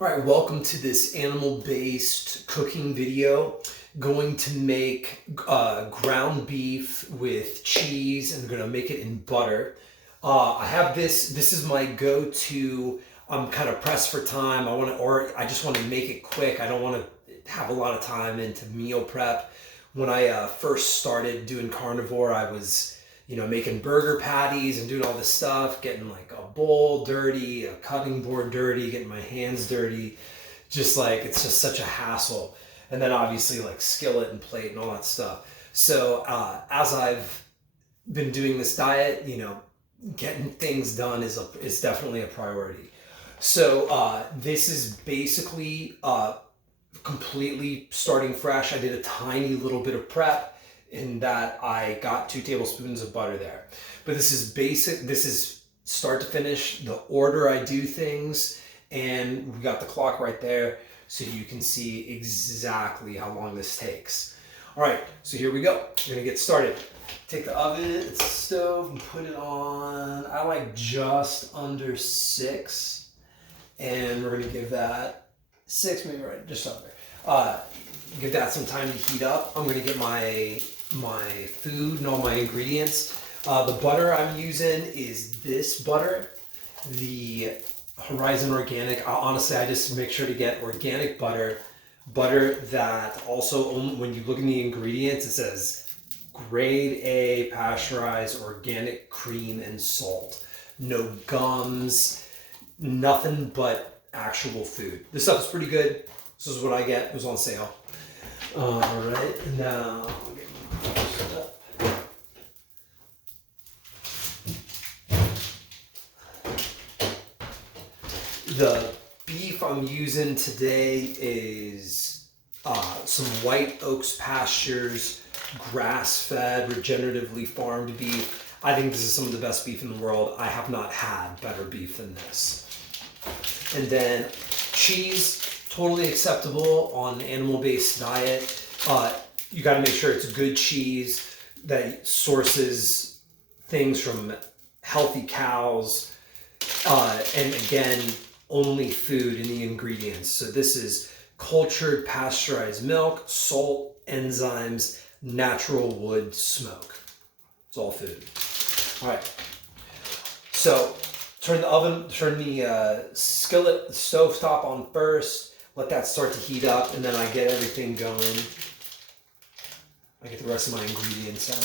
All right, welcome to this animal-based cooking video. Going to make ground beef with cheese and I'm gonna make it in butter. I have this is my go-to. I'm kind of pressed for time. I just want to make it quick. I don't want to have a lot of time into meal prep. When I first started doing carnivore, I was making burger patties and doing all this stuff, getting like a bowl dirty, a cutting board dirty, getting my hands dirty. Just like, it's just such a hassle. And then obviously like skillet and plate and all that stuff. So as I've been doing this diet, getting things done is definitely a priority. So this is basically completely starting fresh. I did a tiny little bit of prep in that I got 2 tablespoons of butter there. But this is basic, this is start to finish, the order I do things, and we got the clock right there so you can see exactly how long this takes. All right, so here we go. We're gonna get started. Take the oven, it's the stove, and put it on, I like just under 6, and we're gonna give that 6, maybe right, just under. Give that some time to heat up. I'm gonna get my food and all my ingredients. The butter I'm using is this butter, the Horizon Organic. Honestly, I just make sure to get organic butter that also, when you look in the ingredients, it says grade A pasteurized organic cream and salt. No gums, nothing but actual food. This stuff is pretty good. This is what I get. It was on sale. All right, now I'll get my stuff. The beef I'm using today is some white Oaks Pastures, grass-fed, regeneratively farmed beef. I think this is some of the best beef in the world. I have not had better beef than this. And then cheese. Totally acceptable on an animal-based diet. You got to make sure it's good cheese that sources things from healthy cows, and again, only food in the ingredients. So this is cultured pasteurized milk, salt, enzymes, natural wood smoke. It's all food. All right. So turn the skillet, the stovetop on first. Let that start to heat up, and then I get everything going. I get the rest of my ingredients out.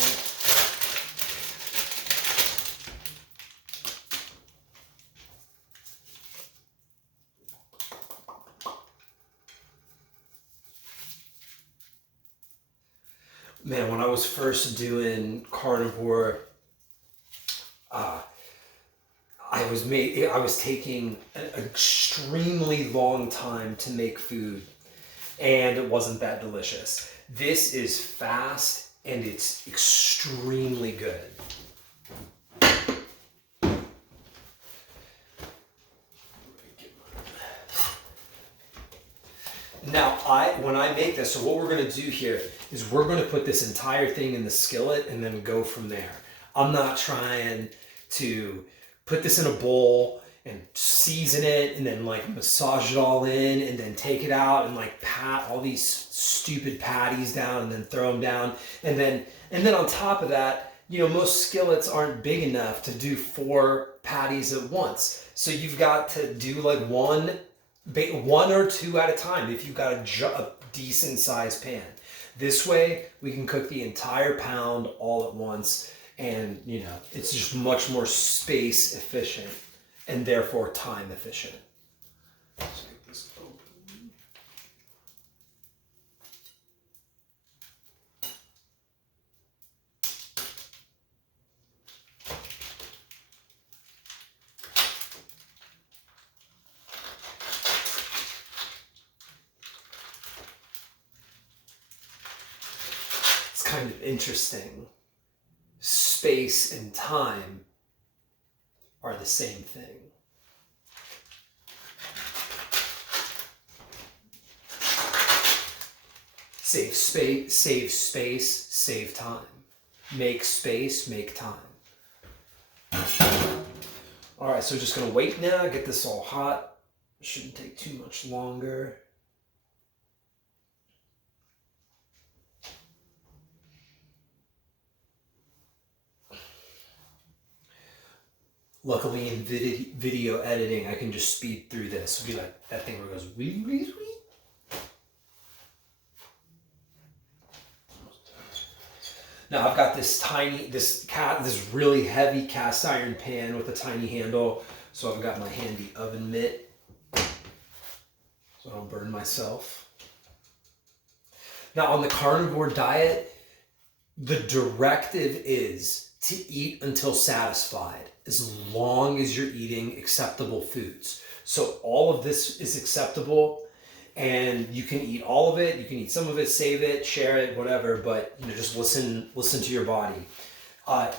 Man, when I was first doing carnivore, I was taking an extremely long time to make food, and it wasn't that delicious. This is fast and it's extremely good. Now, when I make this, so what we're going to do here is we're going to put this entire thing in the skillet and then go from there. I'm not trying to put this in a bowl and season it and then like massage it all in and then take it out and like pat all these stupid patties down and then throw them down. And then on top of that, most skillets aren't big enough to do 4 patties at once. So you've got to do like one or 2 at a time if you've got a decent sized pan. This way we can cook the entire pound all at once, and it's just much more space efficient and therefore time efficient. Let's get this open. It's kind of interesting. Space and time are the same thing. Save space, save time. Make space, make time. All right, so just gonna wait now, get this all hot. It shouldn't take too much longer. Luckily in video editing, I can just speed through this. It'll be like that thing where it goes wee, wee, wee. Now I've got this really heavy cast iron pan with a tiny handle. So I've got my handy oven mitt, so I don't burn myself. Now on the carnivore diet, the directive is to eat until satisfied, as long as you're eating acceptable foods. So all of this is acceptable, and you can eat all of it, you can eat some of it, save it, share it, whatever, but just listen to your body.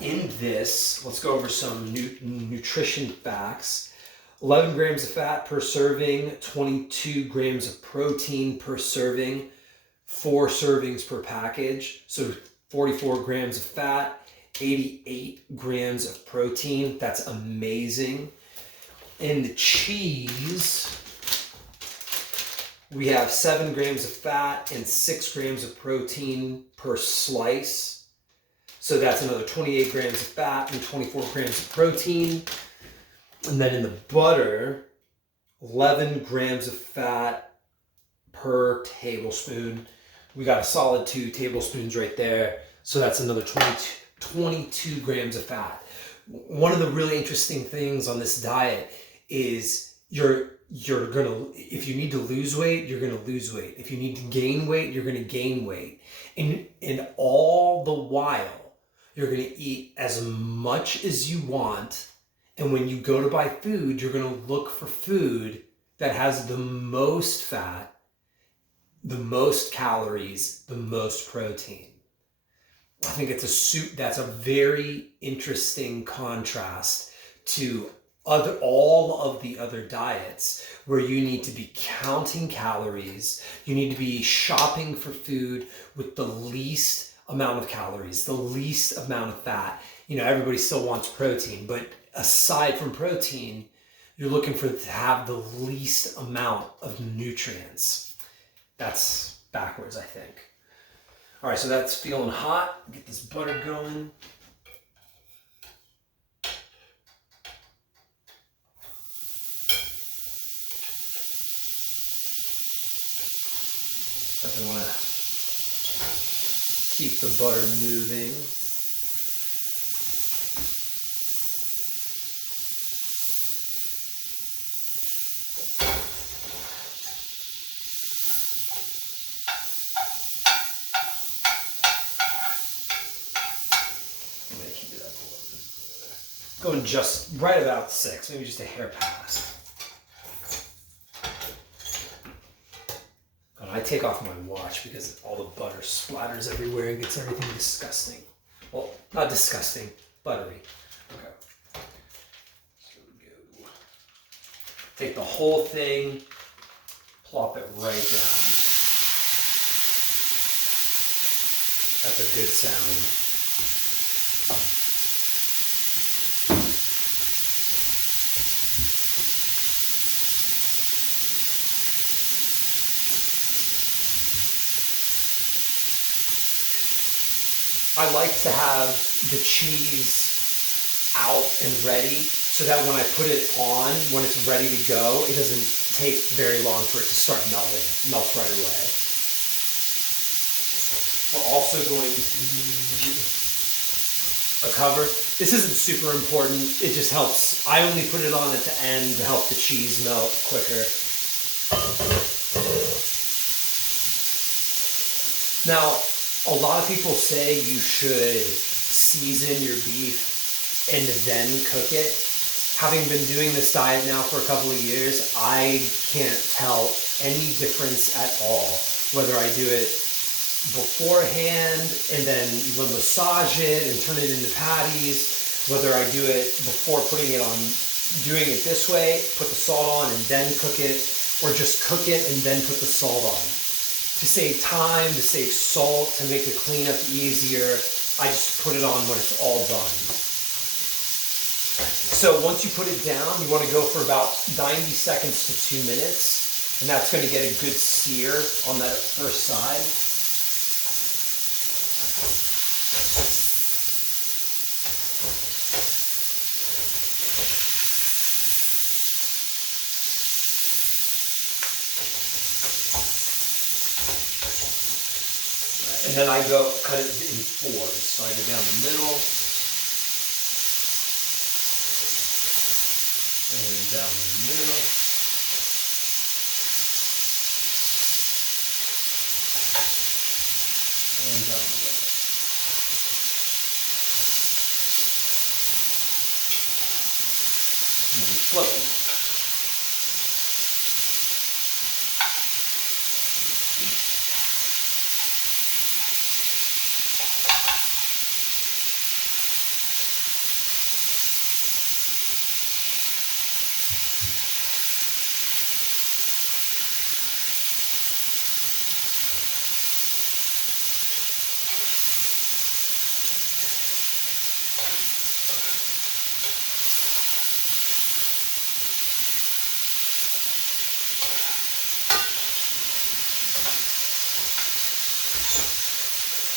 In this, let's go over some nutrition facts. 11 grams of fat per serving, 22 grams of protein per serving, 4 servings per package, so 44 grams of fat, 88 grams of protein. That's amazing. In the cheese, we have 7 grams of fat and 6 grams of protein per slice. So that's another 28 grams of fat and 24 grams of protein. And then in the butter, 11 grams of fat per tablespoon. We got a solid 2 tablespoons right there. So that's another 22 grams of fat. One of the really interesting things on this diet is you're gonna, if you need to lose weight, you're gonna lose weight. If you need to gain weight, you're gonna gain weight. And all the while, you're gonna eat as much as you want. And when you go to buy food, you're gonna look for food that has the most fat, the most calories, the most protein. I think that's a very interesting contrast to all of the other diets, where you need to be counting calories, you need to be shopping for food with the least amount of calories, the least amount of fat. Everybody still wants protein, but aside from protein, you're looking to have the least amount of nutrients. That's backwards, I think. All right, so that's feeling hot. Get this butter going. Definitely want to keep the butter moving. Going just right about 6, maybe just a hair past. And I take off my watch because all the butter splatters everywhere and gets everything disgusting. Well, not disgusting, buttery. Okay. So we go. Take the whole thing, plop it right down. That's a good sound. I like to have the cheese out and ready so that when I put it on, when it's ready to go, it doesn't take very long for it to start melting. It melts right away. We're also going to need a cover. This isn't super important. It just helps. I only put it on at the end to help the cheese melt quicker. Now, a lot of people say you should season your beef and then cook it. Having been doing this diet now for a couple of years, I can't tell any difference at all. Whether I do it beforehand and then massage it and turn it into patties, whether I do it before putting it on, doing it this way, put the salt on and then cook it, or just cook it and then put the salt on. To save time, to save salt, to make the cleanup easier, I just put it on when it's all done. so once you put it down, you want to go for about 90 seconds to 2 minutes, and that's going to get a good sear on that first side. And then I go cut it in fours. So I go down the middle, and down the middle, and down the middle. And then flip it.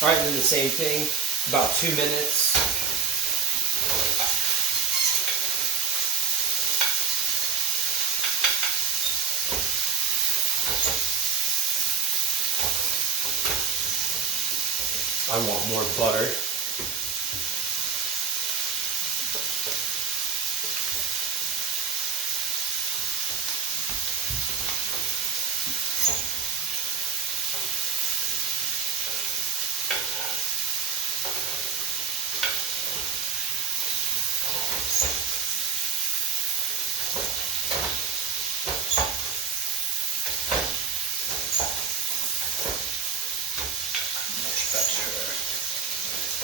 All right, then the same thing, about 2 minutes. I want more butter.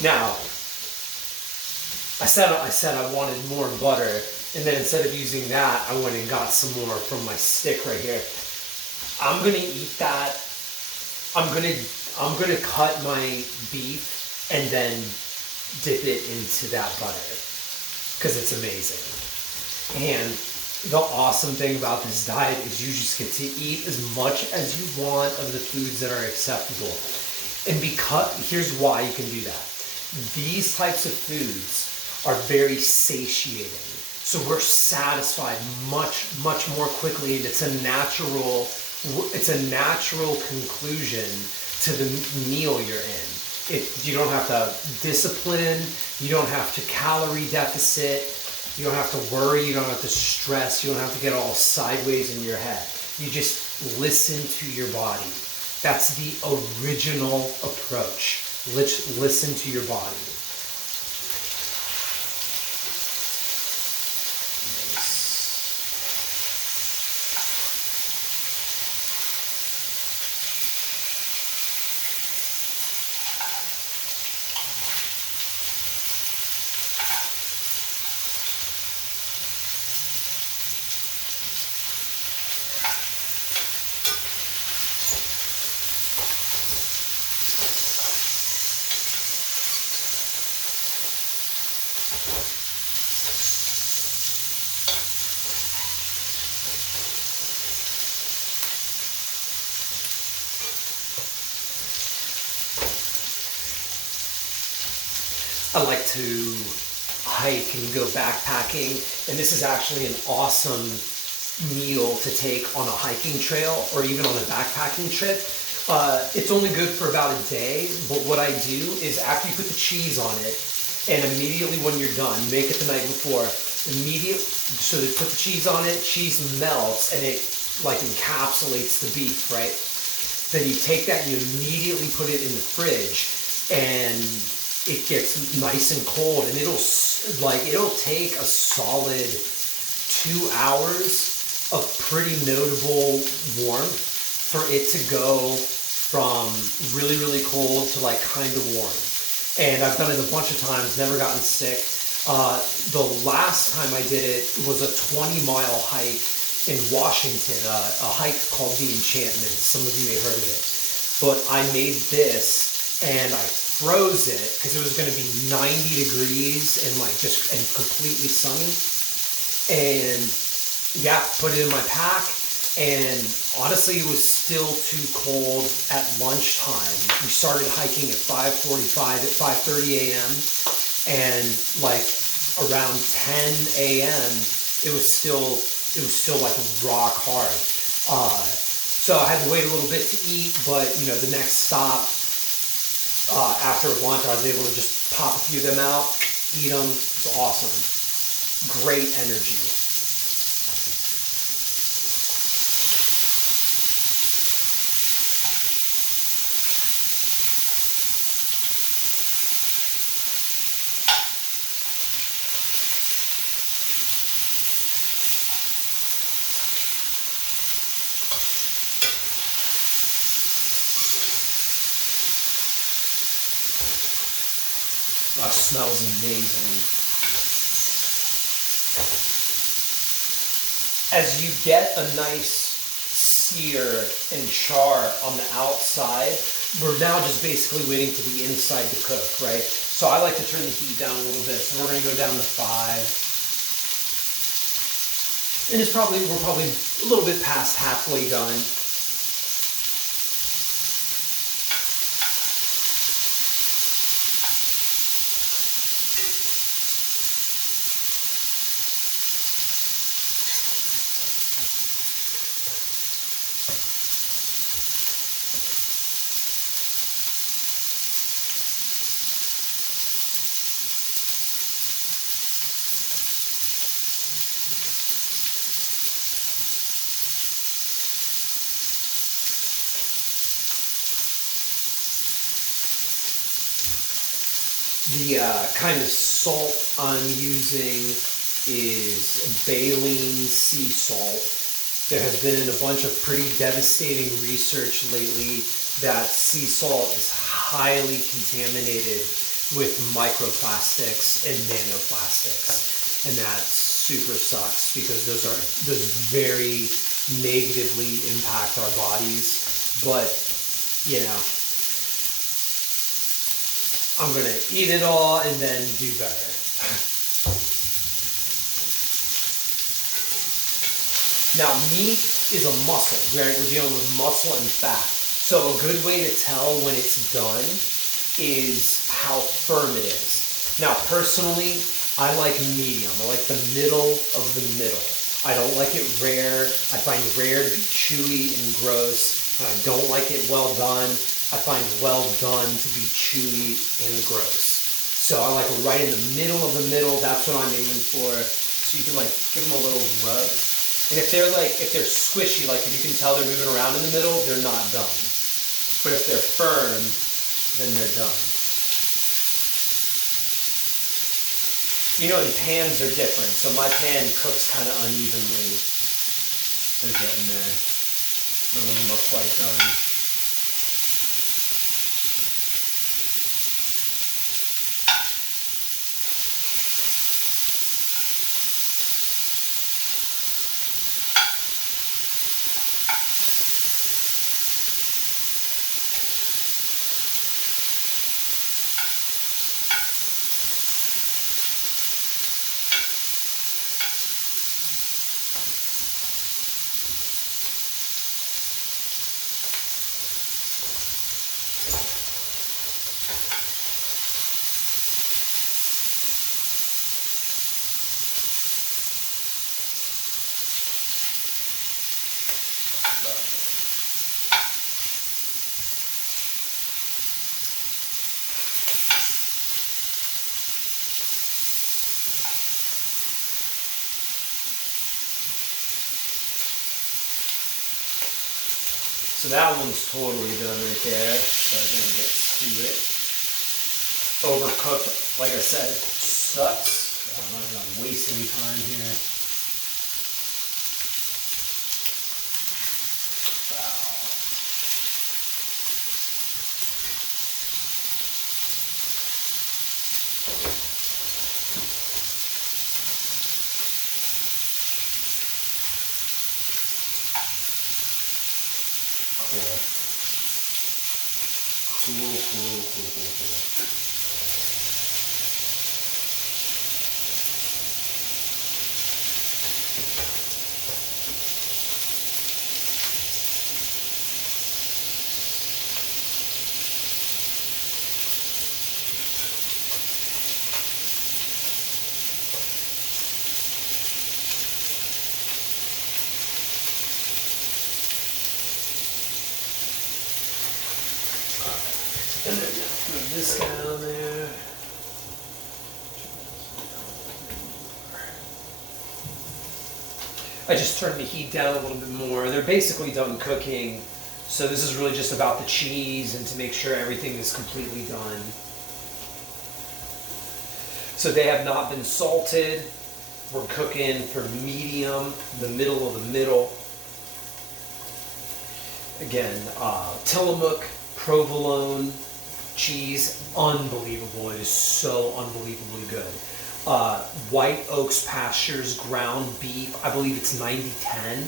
Now, I said I wanted more butter, and then instead of using that, I went and got some more from my stick right here. I'm gonna eat that. I'm gonna cut my beef and then dip it into that butter because it's amazing. And the awesome thing about this diet is you just get to eat as much as you want of the foods that are acceptable. And because here's why you can do that. These types of foods are very satiating. So we're satisfied much more quickly, and it's a natural conclusion to the meal you're in. You don't have to discipline, you don't have to calorie deficit, you don't have to worry, you don't have to stress, you don't have to get all sideways in your head. You just listen to your body. That's the original approach. Listen to your body. I like to hike and go backpacking, and this is actually an awesome meal to take on a hiking trail or even on a backpacking trip. It's only good for about a day, but what I do is after you put the cheese on it, and immediately when you're done, make it the night before, so they put the cheese on it, cheese melts, and it like encapsulates the beef, right? Then you take that and you immediately put it in the fridge, and it gets nice and cold, and it'll take a solid 2 hours of pretty notable warmth for it to go from really cold to like kind of warm. And I've done it a bunch of times, never gotten sick. The last time I did it was a 20-mile hike in Washington, a hike called The Enchantment. Some of you may have heard of it. But I made this and I froze it because it was going to be 90 degrees and completely sunny. And yeah, put it in my pack. And honestly, it was still too cold at lunchtime. We started hiking at 5:45, at 5:30 a.m. And like around 10 a.m., it was still like rock hard. So I had to wait a little bit to eat, but the next stop after lunch, I was able to just pop a few of them out, eat them. It's awesome. Great energy. That smells amazing. As you get a nice sear and char on the outside, we're now just basically waiting for the inside to cook, right? So I like to turn the heat down a little bit. So we're going to go down to 5. And we're probably a little bit past halfway done. The kind of salt I'm using is baleen sea salt. There has been a bunch of pretty devastating research lately that sea salt is highly contaminated with microplastics and nanoplastics. And that super sucks because those very negatively impact our bodies. But, I'm going to eat it all and then do better. Now, meat is a muscle, right? We're dealing with muscle and fat. So a good way to tell when it's done is how firm it is. Now, personally, I like medium. I like the middle of the middle. I don't like it rare. I find rare to be chewy and gross. And I don't like it well done. I find well done to be chewy and gross. So I like it right in the middle of the middle. That's what I'm aiming for. So you can give them a little rub. And if they're squishy, if you can tell they're moving around in the middle, they're not done. But if they're firm, then they're done. And pans are different. So my pan cooks kind of unevenly. They're getting there. None of them are quite done. So that one's totally done right there. So I'm going to get to it. Overcooked, like I said, sucks. So I'm not going to waste any time here. Cool. this guy on there. I just turned the heat down a little bit more. They're basically done cooking, so this is really just about the cheese and to make sure everything is completely done. So they have not been salted. We're cooking for medium, the middle of the middle. Again, Tillamook, Provolone cheese, unbelievable. It is so unbelievably good. White Oaks Pastures ground beef, I believe it's 90/10.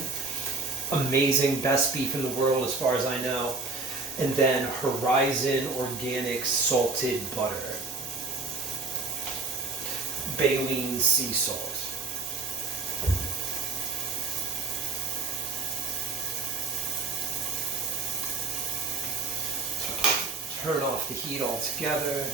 Amazing, best beef in the world as far as I know. And then Horizon Organic salted butter. Baleen sea salt. Turn off the heat altogether.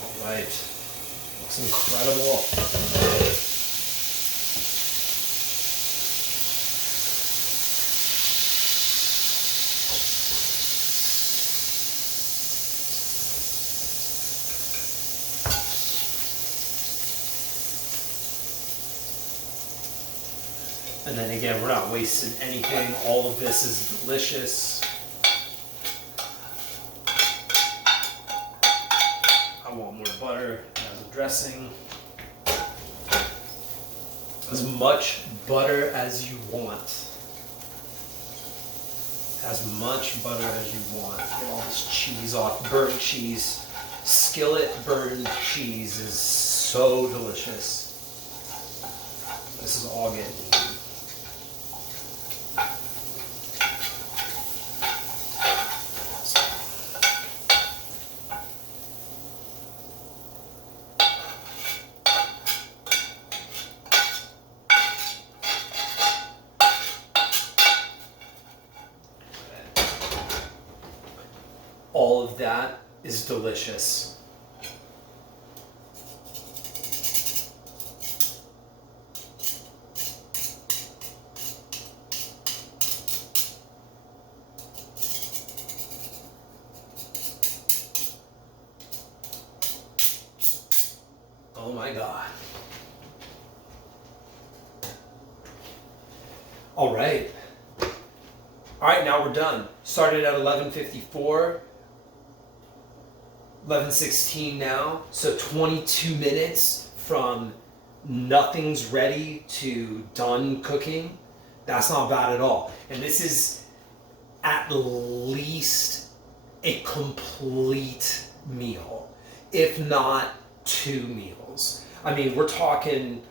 All right, looks incredible. And then again, we're not wasting anything. All of this is delicious. I want more butter as a dressing. As much butter as you want. As much butter as you want. Get all this cheese off. Burnt cheese. Skillet burned cheese is so delicious. This is all getting eaten. All of that is delicious. Oh my God. All right. All right, now we're done. Started at 11:54. 11:16 now, so 22 minutes from nothing's ready to done cooking. That's not bad at all. And this is at least a complete meal, if not 2 meals. I mean, we're talking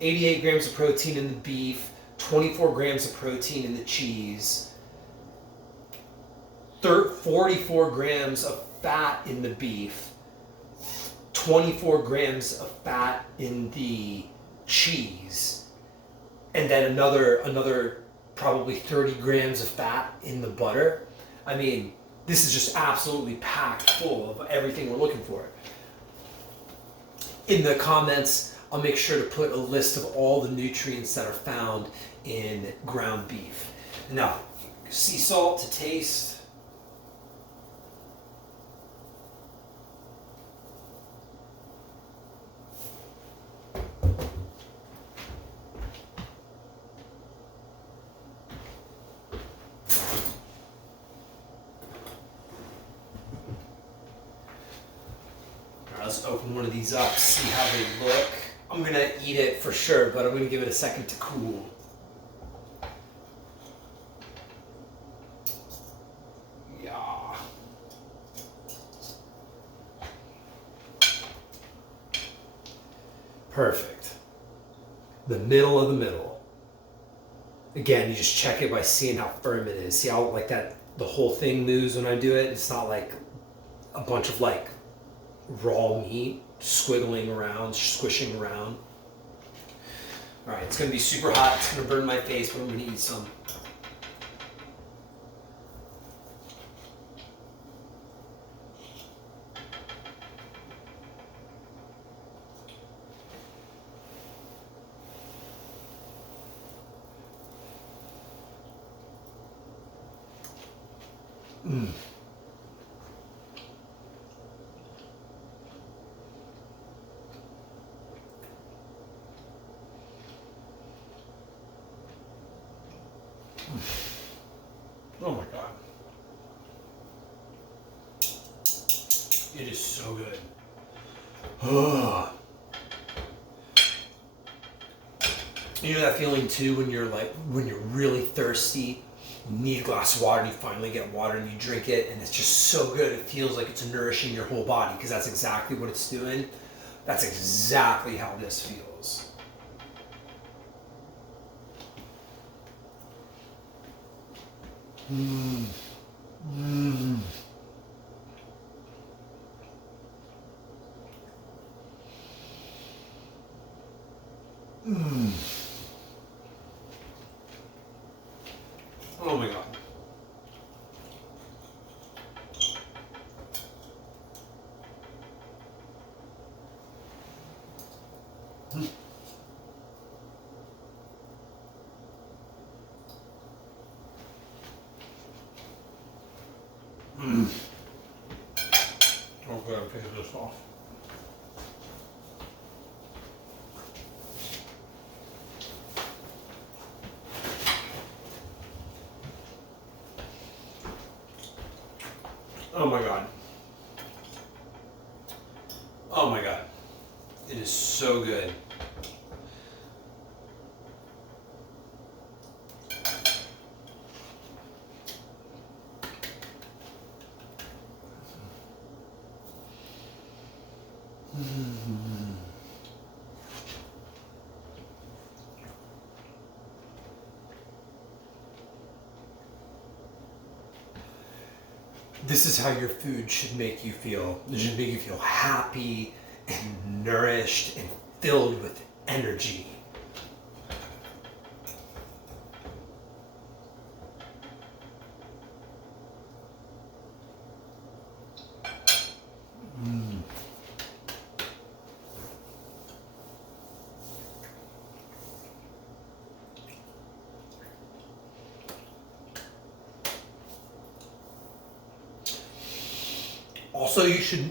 88 grams of protein in the beef, 24 grams of protein in the cheese, 44 grams of fat in the beef, 24 grams of fat in the cheese, and then another probably 30 grams of fat in the butter. I mean, this is just absolutely packed full of everything we're looking for. In the comments, I'll make sure to put a list of all the nutrients that are found in ground beef. Now, sea salt to taste. Let's open one of these up, see how they look. I'm gonna eat it for sure, but I'm gonna give it a second to cool. Yeah. Perfect. The middle of the middle. Again, you just check it by seeing how firm it is. See how like that, the whole thing moves when I do it? It's not like a bunch of like raw meat squiggling around, squishing around. All right, it's gonna be super hot. It's gonna burn my face, but I'm gonna eat some. Mm. Oh my God. It is so good. You know that feeling too when you're really thirsty, you need a glass of water and you finally get water and you drink it and it's just so good. It feels like it's nourishing your whole body because that's exactly what it's doing. That's exactly how this feels. Mm. Mm. Mm. Oh my God. Mm. Mm. Okay, I'll take this off. Oh my God. Oh my God. It is so good. This is how your food should make you feel. It should make you feel happy and nourished and filled with energy. Mm. Also, you should.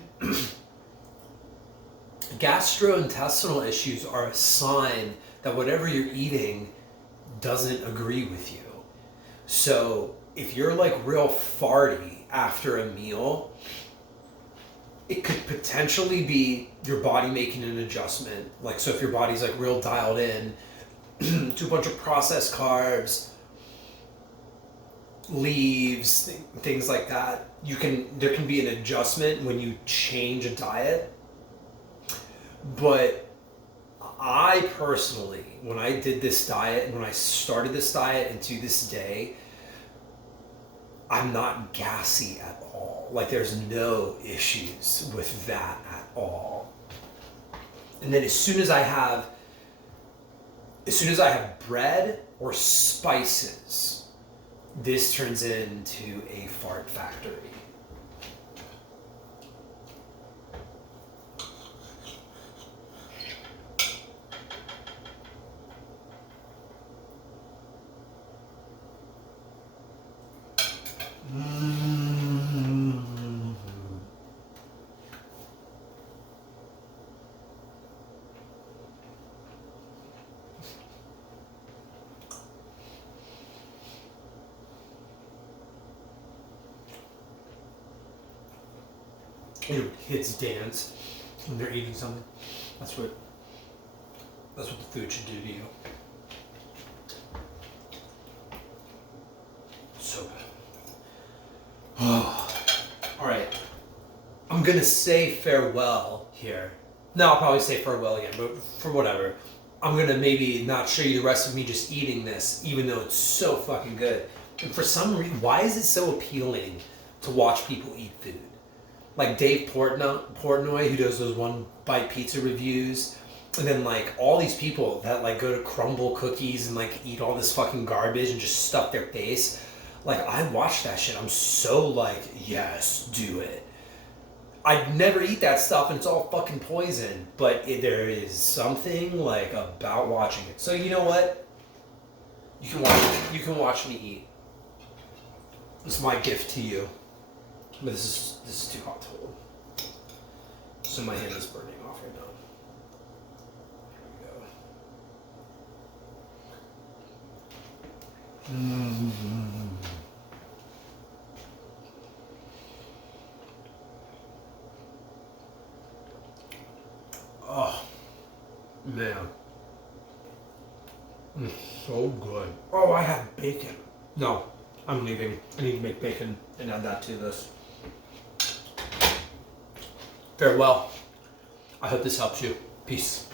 Gastrointestinal issues are a sign that whatever you're eating doesn't agree with you. So, if you're like real farty after a meal, it could potentially be your body making an adjustment. Like, so if your body's like real dialed in to a bunch of processed carbs, leaves, things like that, there can be an adjustment when you change a diet. But I personally, when I did this diet, when I started this diet and to this day, I'm not gassy at all. Like there's no issues with that at all. And then as soon as I have bread or spices, this turns into a fart factory. You know, kids dance when they're eating something. That's what the food should do to you. So good. Oh. All right. I'm gonna say farewell here. No, I'll probably say farewell again, but for whatever. I'm gonna maybe not show you the rest of me just eating this, even though it's so fucking good. And for some reason, why is it so appealing to watch people eat food? Like Dave Portnoy, who does those one bite pizza reviews, and then like all these people that like go to crumble cookies and like eat all this fucking garbage and just stuff their face. Like I watch that shit. I'm so like, yes, do it. I'd never eat that stuff and it's all fucking poison, but there is something like about watching it. So you know what? You can watch me eat. It's my gift to you. But this is too hot to hold. So my hand is burning off right now. Here we go. Oh, man. It's so good. Oh, I have bacon. No, I'm leaving. I need to make bacon and add that to this. Farewell. I hope this helps you. Peace.